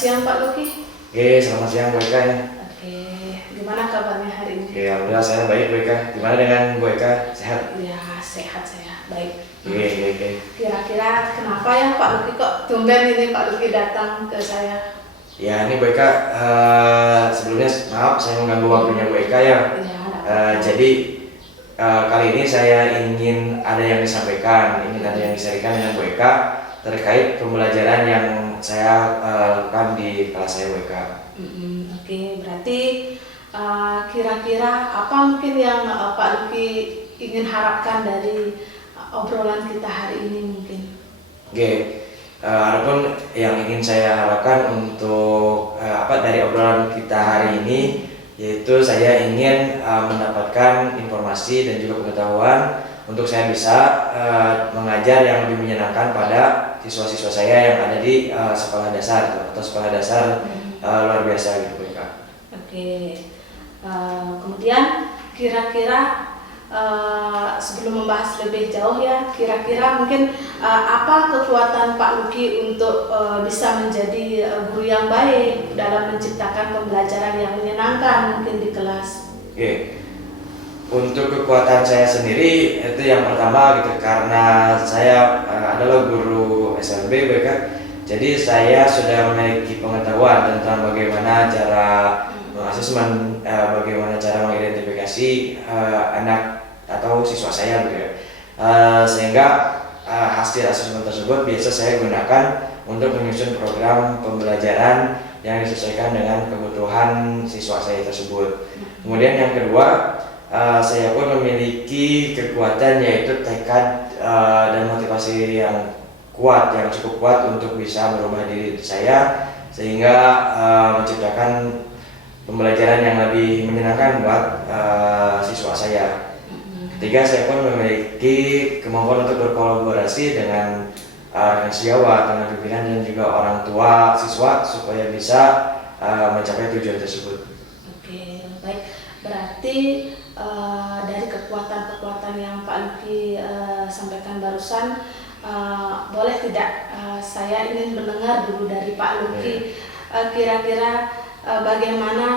siang Pak Luki. Oke, selamat siang Bu Eka ya. Oke, gimana kabarnya hari ini? Oke, alhamdulillah saya baik Bu Eka. Gimana dengan Bu Eka? Sehat? Ya, sehat saya, baik. Oke. Kira-kira kenapa ya Pak Luki kok tumben ini Pak Luki datang ke saya? Ya, ini Bu Eka, sebelumnya maaf saya mengganggu waktunya Bu Eka ya. Jadi kali ini saya ingin ada yang disampaikan, ingin ada yang disampaikan dengan Bu Eka terkait pembelajaran yang saya lakukan di kelas saya Bu Eka. Oke, berarti kira-kira apa mungkin yang Pak Luki ingin harapkan dari obrolan kita hari ini mungkin? Oke, adapun yang ingin saya harapkan untuk dari obrolan kita hari ini, yaitu saya ingin mendapatkan informasi dan juga pengetahuan untuk saya bisa mengajar yang lebih menyenangkan pada siswa-siswa saya yang ada di sekolah dasar atau sekolah dasar luar biasa gitu Bu Eka. Oke, kemudian kira-kira sebelum membahas lebih jauh ya, kira-kira mungkin apa kekuatan Pak Luki untuk bisa menjadi guru yang baik dalam menciptakan pembelajaran yang menyenangkan mungkin di kelas? Oke, untuk kekuatan saya sendiri itu yang pertama gitu, karena saya adalah guru SLB Bu Eka. Jadi saya sudah memiliki pengetahuan tentang bagaimana cara asesmen, bagaimana cara mengidentifikasi anak atau siswa saya gitu ya. Sehingga hasil asesmen tersebut biasa saya gunakan untuk menyusun program pembelajaran yang disesuaikan dengan kebutuhan siswa saya tersebut. Kemudian yang kedua, saya pun memiliki kekuatan yaitu tekad dan motivasi yang kuat, yang cukup kuat untuk bisa merubah diri saya sehingga menciptakan pembelajaran yang lebih menyenangkan buat siswa saya. Ketiga, saya pun memiliki kemampuan untuk berkolaborasi dengan sejawat, dengan pimpinan dan juga orang tua siswa supaya bisa mencapai tujuan tersebut. Oke, baik. Berarti dari kekuatan-kekuatan yang Pak Luki sampaikan barusan, boleh tidak saya ingin mendengar dulu dari Pak Luki, kira-kira bagaimana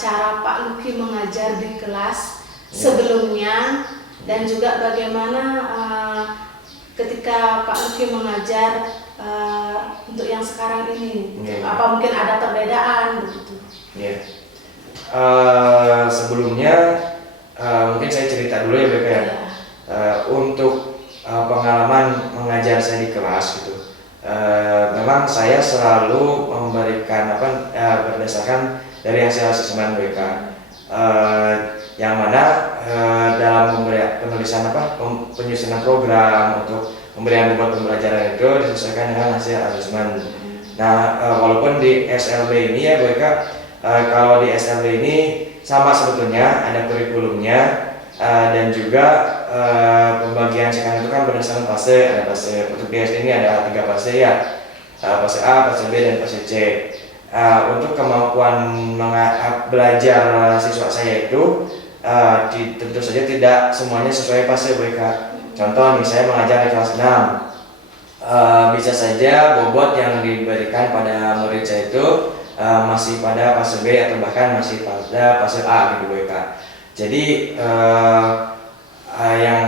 cara Pak Luki mengajar di kelas sebelumnya, dan juga bagaimana ketika Pak Luki mengajar untuk yang sekarang ini, apa mungkin ada perbedaan begitu? Sebelumnya mungkin saya cerita dulu ya Bu Eka ya. Untuk pengalaman mengajar saya di kelas gitu, memang saya selalu memberikan berdasarkan dari hasil asesmen Bu Eka, yang mana dalam penulisan penyusunan program untuk pemberian bobot pembelajaran itu disesuaikan dengan hasil asesmen. Nah, walaupun di SLB ini ya Bu Eka, kalau di SLB ini sama sebetulnya ada kurikulumnya, dan juga pembagian sekarang itu kan berdasarkan fase. Ada fase untuk di SD ini ada 3 fase ya, fase A, fase B, dan fase C. Untuk kemampuan belajar siswa saya itu tentu saja tidak semuanya sesuai fase Bu Eka. Contoh nih, saya mengajar di kelas 6, bisa saja bobot yang diberikan pada murid saya itu masih pada fase B atau bahkan masih pada fase A gitu Bu Eka. Jadi yang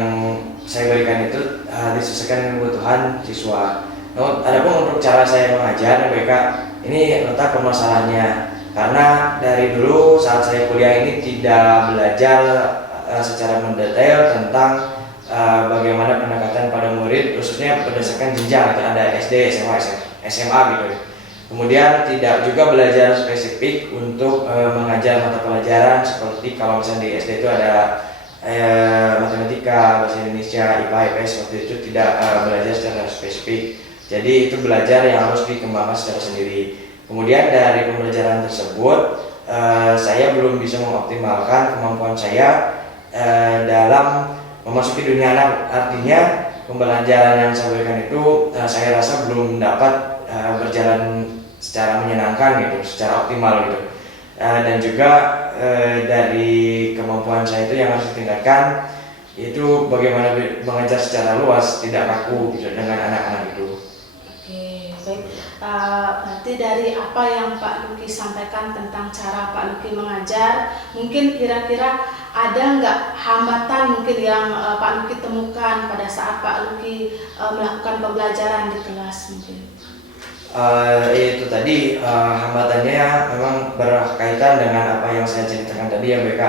saya berikan itu disesuaikan dengan kebutuhan siswa. Namun, adapun untuk cara saya mengajar Bu Eka, ini letak permasalahannya. Karena dari dulu saat saya kuliah ini tidak belajar secara mendetail tentang bagaimana pendekatan pada murid, khususnya berdasarkan jenjang, ada SD, SMA, SMA gitu. Kemudian tidak juga belajar spesifik untuk mengajar mata pelajaran seperti kalau misalnya di SD itu ada matematika, bahasa Indonesia, IPA, IPS, seperti itu tidak belajar secara spesifik. Jadi itu belajar yang harus dikembangkan secara sendiri. Kemudian dari pembelajaran tersebut, saya belum bisa mengoptimalkan kemampuan saya dalam memasuki dunia anak. Artinya pembelajaran yang saya berikan itu saya rasa belum dapat berjalan secara menyenangkan gitu, secara optimal gitu. Dan juga dari kemampuan saya itu yang harus ditingkatkan, itu bagaimana mengajar secara luas, tidak kaku gitu dengan anak-anak itu. Oke, baik. Berarti dari apa yang Pak Luki sampaikan tentang cara Pak Luki mengajar, mungkin kira-kira ada nggak hambatan mungkin yang Pak Luki temukan pada saat Pak Luki melakukan pembelajaran di kelas mungkin? Itu tadi hambatannya memang berkaitan dengan apa yang saya ceritakan tadi ya BK.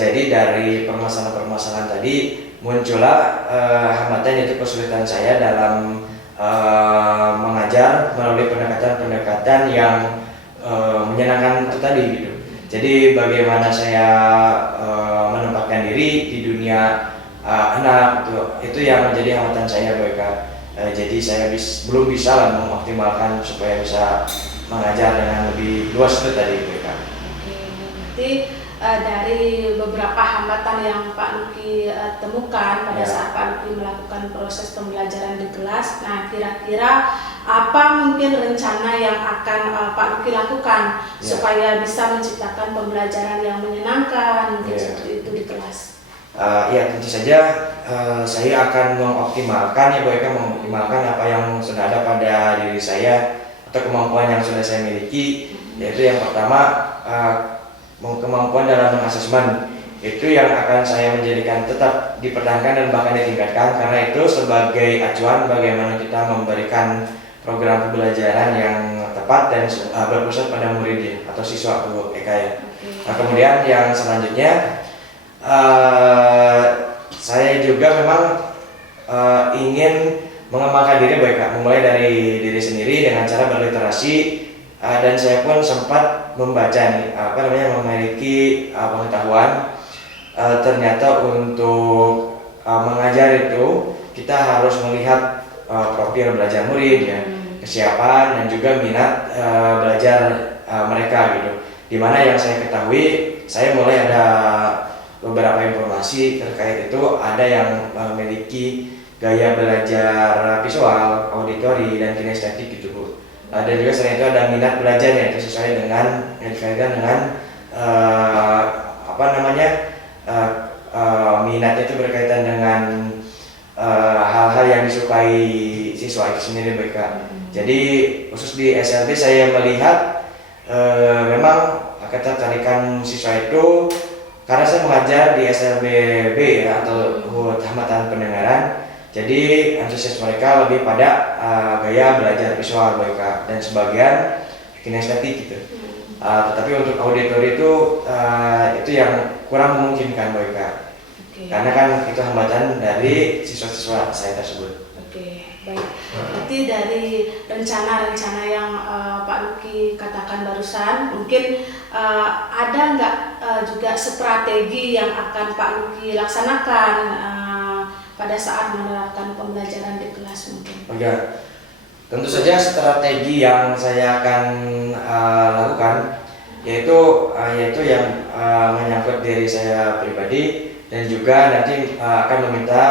Jadi dari permasalahan-permasalahan tadi muncullah hambatan, yaitu kesulitan saya dalam mengajar melalui pendekatan-pendekatan yang menyenangkan itu tadi gitu. Jadi bagaimana saya menempatkan diri di dunia anak itu yang menjadi hambatan saya BK. Jadi saya belum bisa lah mengoptimalkan supaya bisa mengajar dengan lebih luas itu tadi BK. Oke, berarti dari beberapa hambatan yang Pak Luki temukan pada saat Pak Luki melakukan proses pembelajaran di kelas, nah kira-kira apa mungkin rencana yang akan Pak Luki lakukan supaya bisa menciptakan pembelajaran yang menyenangkan mungkin seperti itu di kelas? Ya tentu saja saya akan mengoptimalkan mengoptimalkan apa yang sudah ada pada diri saya atau kemampuan yang sudah saya miliki, yaitu yang pertama kemampuan dalam mengasesmen, itu yang akan saya menjadikan tetap dipertahankan dan bahkan ditingkatkan, karena itu sebagai acuan bagaimana kita memberikan program pembelajaran yang tepat dan berpusat pada murid atau siswa atau Eka ya. Nah, kemudian yang selanjutnya saya juga memang ingin mengembangkan diri mulai dari diri sendiri dengan cara berliterasi. Dan saya pun sempat membaca memiliki pengetahuan ternyata untuk mengajar itu kita harus melihat profil belajar murid ya, kesiapan dan juga minat belajar mereka gitu. Dimana yang saya ketahui, saya mulai ada beberapa informasi terkait itu, ada yang memiliki gaya belajar visual, auditori dan kinestetik gitu Bu. Dan juga selain itu ada minat belajarnya, itu sesuai dengan minat itu berkaitan dengan hal-hal yang disukai siswa itu sendiri BK. Jadi khusus di SLB saya melihat memang ketertarikan siswa itu karena saya mengajar di SLBB ya, atau hambatan pendengaran. Jadi antusias mereka lebih pada gaya belajar visual mereka dan sebagian kinestetik gitu. Tetapi untuk auditori itu yang kurang memungkinkan mereka. Karena kan itu hambatan dari siswa-siswa saya tersebut. Oke, baik. Berarti dari rencana-rencana yang Pak Luki katakan barusan, mungkin ada nggak juga strategi yang akan Pak Luki laksanakan pada saat menerapkan pembelajaran di kelas mungkin? Oh ya, tentu saja strategi yang saya akan lakukan yaitu yang menyangkut diri saya pribadi dan juga nanti akan meminta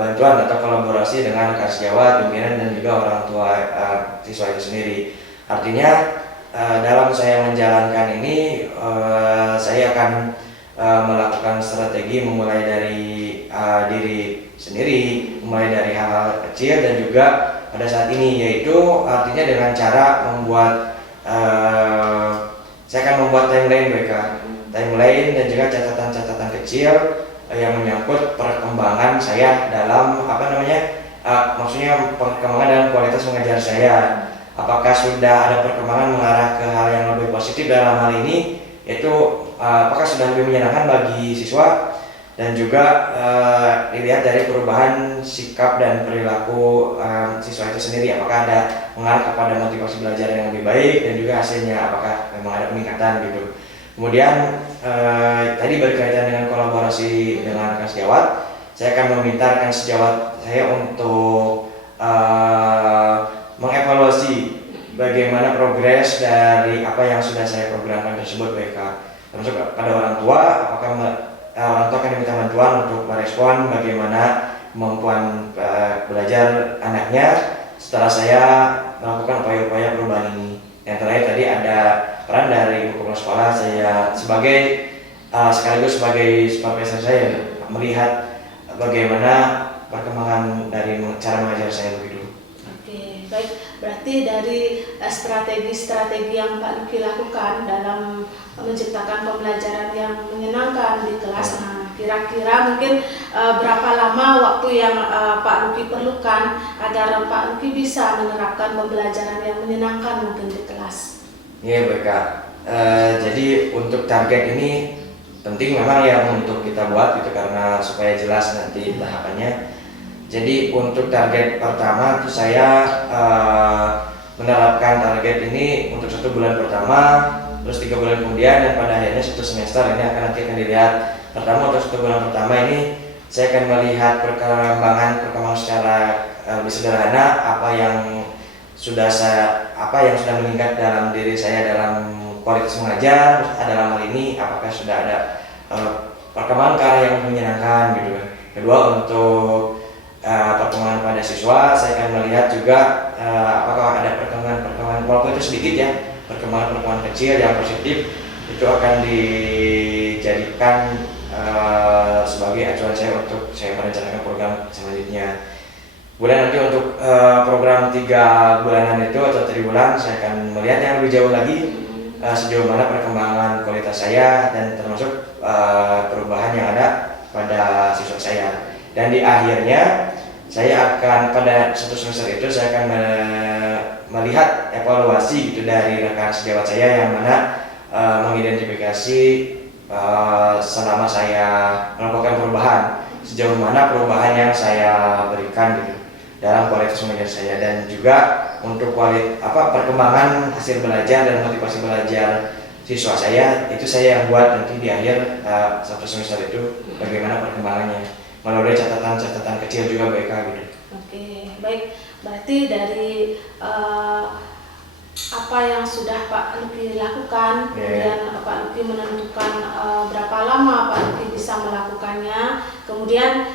bantuan atau kolaborasi dengan rekan sejawat, pimpinan dan juga orang tua siswa itu sendiri. Artinya dalam saya menjalankan ini saya akan melakukan strategi memulai dari diri sendiri, mulai dari hal-hal kecil dan juga pada saat ini, yaitu artinya dengan cara membuat saya akan membuat timeline dan juga catatan-catatan kecil yang menyangkut perkembangan saya dalam maksudnya perkembangan dalam kualitas mengajar saya. Apakah sudah ada perkembangan mengarah ke hal yang lebih positif dalam hal ini, yaitu apakah sudah lebih menyenangkan bagi siswa, dan juga dilihat dari perubahan sikap dan perilaku siswa itu sendiri, apakah ada mengarah kepada motivasi belajar yang lebih baik dan juga hasilnya apakah memang ada peningkatan gitu. Kemudian tadi berkaitan dengan kolaborasi dengan rekan sejawat, saya akan meminta rekan sejawat saya untuk mengevaluasi bagaimana progres dari apa yang sudah saya programkan tersebut termasuk pada orang tua, apakah orang tua akan diminta bantuan untuk merespon bagaimana kemampuan belajar anaknya setelah saya melakukan upaya-upaya perubahan ini. Yang terakhir tadi ada peran dari ibu kepala sekolah, saya sebagai sekaligus sebagai supervisor saya melihat bagaimana perkembangan dari cara mengajar saya begitu. Oke, baik. Berarti dari strategi-strategi yang Pak Luki lakukan dalam menciptakan pembelajaran yang menyenangkan di kelas. Nah, kira-kira mungkin berapa lama waktu yang Pak Luki perlukan agar Pak Luki bisa menerapkan pembelajaran yang menyenangkan mungkin di kelas? Iya baik Kak. Jadi untuk target ini penting memang ya untuk kita buat gitu karena supaya jelas nanti tahapannya. Jadi untuk target pertama itu saya menerapkan target ini untuk 1 bulan pertama, terus 3 bulan kemudian, dan pada akhirnya 1 semester ini nanti akan dilihat. Pertama untuk 1 bulan pertama ini saya akan melihat perkembangan secara lebih sederhana apa yang sudah meningkat dalam diri saya dalam kualitas mengajar. Dalam hal ini apakah sudah ada perkembangan ke arah yang menyenangkan gitu. Kedua untuk perkembangan pada siswa, saya akan melihat juga apakah ada perkembangan walaupun itu sedikit ya, perkembangan kecil yang positif itu akan dijadikan sebagai acuan saya untuk saya merencanakan program selanjutnya. Kemudian nanti untuk program 3 bulanan itu atau 3 bulan saya akan melihat yang lebih jauh lagi sejauh mana perkembangan kualitas saya dan termasuk perubahan yang ada pada siswa saya. Dan di akhirnya saya akan pada 1 semester itu saya akan melihat evaluasi gitu dari rekan sejawat saya yang mana mengidentifikasi selama saya melakukan perubahan, sejauh mana perubahan yang saya berikan gitu dalam kualitas mengajar saya, dan juga untuk perkembangan hasil belajar dan motivasi belajar siswa saya itu saya yang buat nanti di akhir 1 semester itu bagaimana perkembangannya melalui catatan kecil juga BK gitu. Oke, baik. Berarti dari apa yang sudah Pak Luki lakukan, kemudian Pak Luki menentukan berapa lama Pak Luki bisa melakukannya, kemudian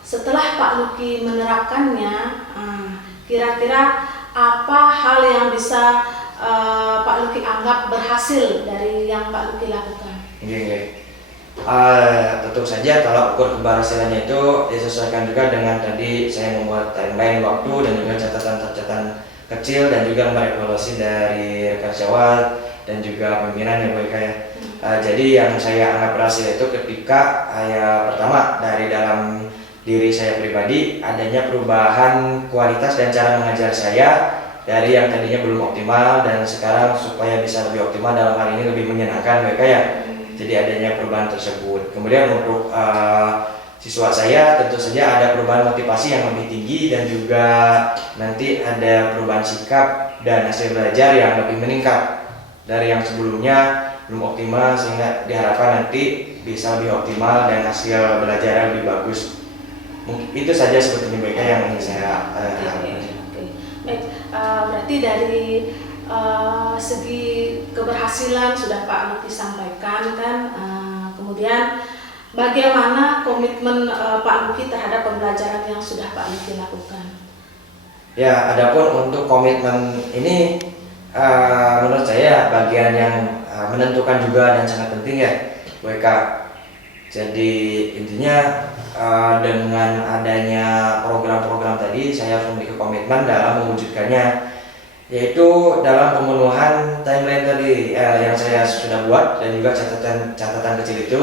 setelah Pak Luki menerapkannya, kira-kira apa hal yang bisa Pak Luki anggap berhasil dari yang Pak Luki lakukan? Tentu saja kalau ukur keberhasilannya itu disesuaikan juga dengan tadi saya membuat timeline waktu dan juga catatan-catatan kecil dan juga evaluasi dari rekan sejawat dan juga pimpinan yang baik ya. Jadi yang saya anggap berhasil itu ketika pertama dari dalam diri saya pribadi adanya perubahan kualitas dan cara mengajar saya dari yang tadinya belum optimal dan sekarang supaya bisa lebih optimal, dalam hal ini lebih menyenangkan mereka ya. Jadi adanya perubahan tersebut. Kemudian untuk siswa saya tentu saja ada perubahan motivasi yang lebih tinggi dan juga nanti ada perubahan sikap dan hasil belajar yang lebih meningkat dari yang sebelumnya belum optimal, sehingga diharapkan nanti bisa lebih optimal dan hasil belajar lebih bagus. Mungkin itu saja sebetulnya mereka yang ingin saya Baik, berarti dari segi keberhasilan sudah Pak Luki sampaikan kan, kemudian bagaimana komitmen Pak Luki terhadap pembelajaran yang sudah Pak Luki lakukan? Ya, adapun untuk komitmen ini menurut saya bagian yang menentukan juga dan sangat penting ya WK. Jadi intinya dengan adanya program-program tadi saya harus memiliki komitmen dalam mewujudkannya, yaitu dalam pemenuhan timeline tadi yang saya sudah buat dan juga catatan kecil itu.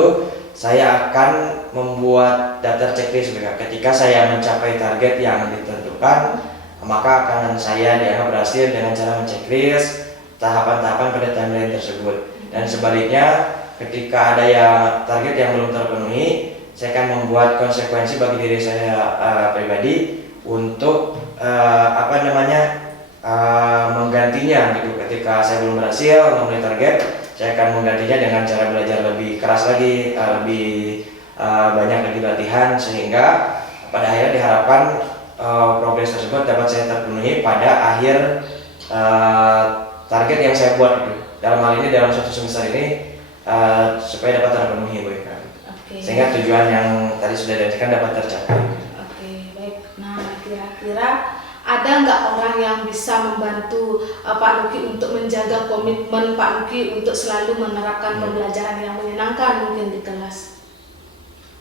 Saya akan membuat daftar checklist ketika saya mencapai target yang ditentukan, maka akan saya dianggap berhasil dengan cara menceklis tahapan-tahapan pada timeline tersebut. Dan sebaliknya ketika ada target yang belum terpenuhi, saya akan membuat konsekuensi bagi diri saya pribadi untuk menggantinya gitu. Ketika saya belum berhasil memenuhi target, saya akan menggantinya dengan cara belajar lebih keras lagi, lebih banyak lagi latihan, sehingga pada akhirnya diharapkan progres tersebut dapat saya terpenuhi pada akhir target yang saya buat gitu. Dalam hal ini dalam 1 semester ini supaya dapat terpenuhi Bu Eka. Sehingga tujuan yang tadi sudah dijanjikan dapat tercapai. Oke, baik. Nah, kira-kira ada nggak orang yang bisa membantu Pak Luki untuk menjaga komitmen Pak Luki untuk selalu menerapkan pembelajaran yang menyenangkan mungkin di kelas?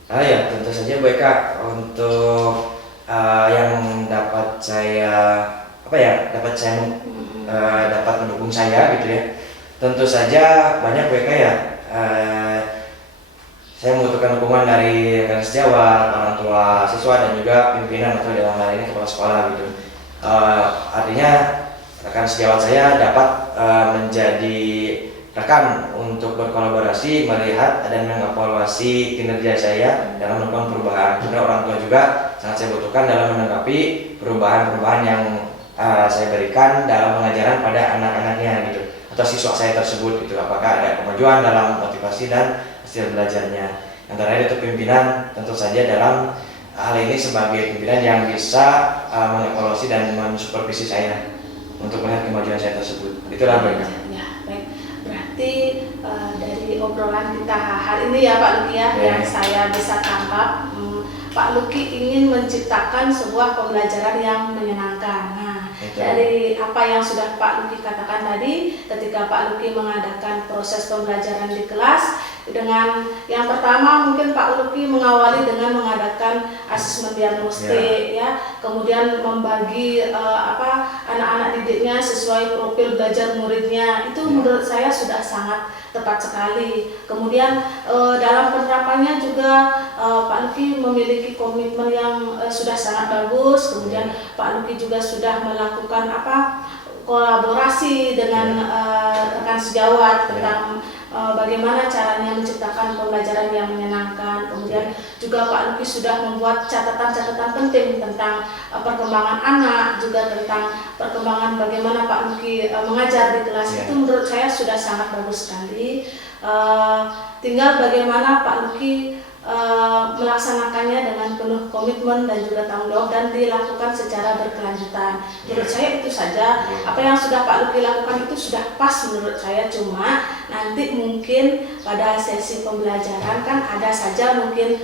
Ya, tentu saja Bu Eka. Untuk yang dapat saya dapat dapat mendukung saya gitu ya. Tentu saja banyak WK ya, saya membutuhkan dukungan dari rekan sejawat, orang tua siswa, dan juga pimpinan atau dalam hal ini kepala sekolah gitu. Artinya rekan sejawat saya dapat menjadi rekan untuk berkolaborasi, melihat dan mengevaluasi kinerja saya dalam melakukan perubahan. Kemudian orang tua juga sangat saya butuhkan dalam menanggapi perubahan-perubahan yang saya berikan dalam pengajaran pada anak-anaknya gitu, atau siswa saya tersebut gitu. Apakah ada kemajuan dalam motivasi dan hasil belajarnya. Yang terakhir itu pimpinan, tentu saja dalam hal ini sebagai pimpinan yang bisa mengevaluasi dan mensupervisi saya untuk melihat kemajuan saya tersebut. Itulah mereka. Ya, baik. Berarti dari obrolan kita hari ini ya Pak Luki yang saya bisa tangkap, Pak Luki ingin menciptakan sebuah pembelajaran yang menyenangkan. Nah, dari apa yang sudah Pak Luki katakan tadi, ketika Pak Luki mengadakan proses pembelajaran di kelas, dengan yang pertama mungkin Pak Luki mengawali dengan mengadakan asesmen diagnostik ya, kemudian membagi anak-anak didiknya sesuai profil belajar muridnya. Itu menurut saya sudah sangat tepat sekali. Kemudian dalam penerapannya juga Pak Luki memiliki komitmen yang sudah sangat bagus. Kemudian Pak Luki juga sudah melakukan kolaborasi dengan rekan sejawat tentang bagaimana caranya menciptakan pembelajaran yang menyenangkan. Kemudian juga Pak Luki sudah membuat catatan-catatan penting tentang perkembangan anak, juga tentang perkembangan bagaimana Pak Luki mengajar di kelas. Itu menurut saya sudah sangat bagus sekali. Tinggal bagaimana Pak Luki melaksanakannya dengan penuh komitmen dan juga tanggung jawab, dan dilakukan secara berkelanjutan. Menurut saya itu saja. Apa yang sudah Pak Luki lakukan itu sudah pas menurut saya. Cuma nanti mungkin pada sesi pembelajaran kan ada saja mungkin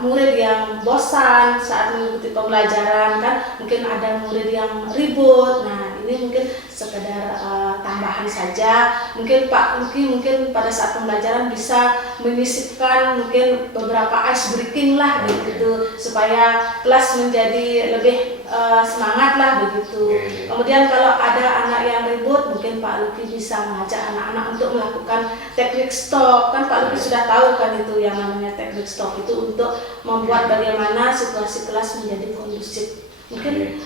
murid yang bosan saat mengikuti pembelajaran, kan mungkin ada murid yang ribut. Nah, ini mungkin sekedar tambahan saja. Mungkin Pak Luki pada saat pembelajaran bisa menyisipkan mungkin beberapa ice breaking lah begitu, supaya kelas menjadi lebih semangat lah begitu. Kemudian kalau ada anak yang ribut, mungkin Pak Luki bisa mengajak anak-anak untuk melakukan teknik stop. Kan Pak Luki sudah tahu kan itu yang namanya teknik stop, itu untuk membuat bagaimana situasi kelas menjadi kondusif. Mungkin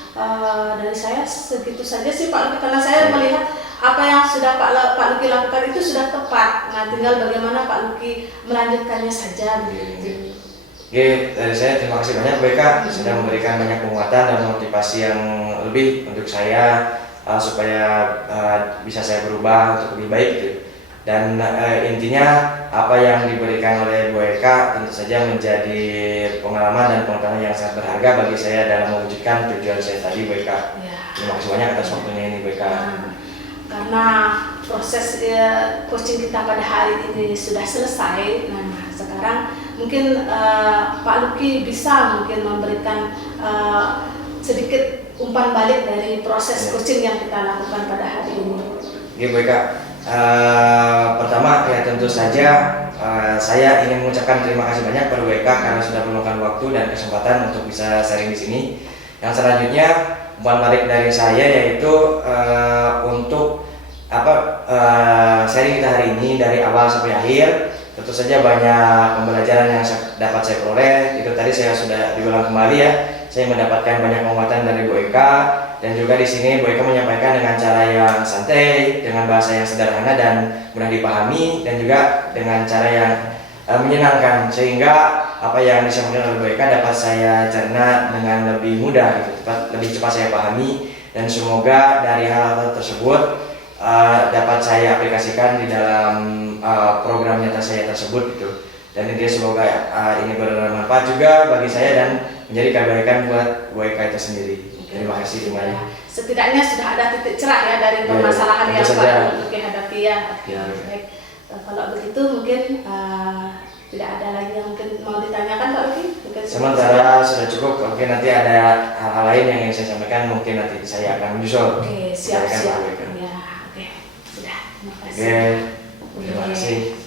dari saya segitu saja sih Pak Luki, karena saya melihat apa yang sudah Pak Luki lakukan itu sudah tepat. Nah, tinggal bagaimana Pak Luki melanjutkannya saja begitu. Oke, dari saya terima kasih banyak BK sudah memberikan banyak penguatan dan motivasi yang lebih untuk saya supaya bisa saya berubah untuk lebih baik gitu. Dan intinya apa yang diberikan oleh Bu Eka tentu saja menjadi pengalaman dan pengetahuan yang sangat berharga bagi saya dalam mewujudkan tujuan saya tadi, Bu Eka. Terima kasih banyak atas waktunya ini, Bu Eka. Karena proses coaching kita pada hari ini sudah selesai. Nah, sekarang mungkin Pak Luki bisa mungkin memberikan sedikit umpan balik dari proses coaching yang kita lakukan pada hari ini. Oke, Bu Eka. Pertama ya tentu saja saya ingin mengucapkan terima kasih banyak kepada Bu Eka karena sudah meluangkan waktu dan kesempatan untuk bisa sharing di sini. Yang selanjutnya umpan balik dari saya yaitu untuk sharing kita hari ini dari awal sampai akhir. Tentu saja banyak pembelajaran yang dapat saya peroleh. Itu tadi saya sudah diulang kembali ya. Saya mendapatkan banyak penguatan dari Bu Eka, dan juga di sini Bu Eka menyampaikan dengan cara yang santai, dengan bahasa yang sederhana dan mudah dipahami, dan juga dengan cara yang menyenangkan, sehingga apa yang disampaikan oleh Bu Eka dapat saya cerna dengan lebih mudah gitu, lebih cepat saya pahami, dan semoga dari hal-hal tersebut dapat saya aplikasikan di dalam program nyata saya tersebut gitu. Dan intinya semoga ini bermanfaat juga bagi saya dan menjadi kebaikan buat Bu Eka itu sendiri. Terima kasih semuanya. Setidaknya sudah ada titik cerah ya dari permasalahan yang Pak Luki hadapi ya. Baik. Kalau begitu mungkin tidak ada lagi yang mungkin mau ditanyakan Pak Luki? Sementara sudah cukup. Mungkin nanti ada hal-hal lain yang ingin saya sampaikan, mungkin nanti saya akan menyusul. Oke, siap. Ya, oke. Sudah. Terima kasih. Terima kasih.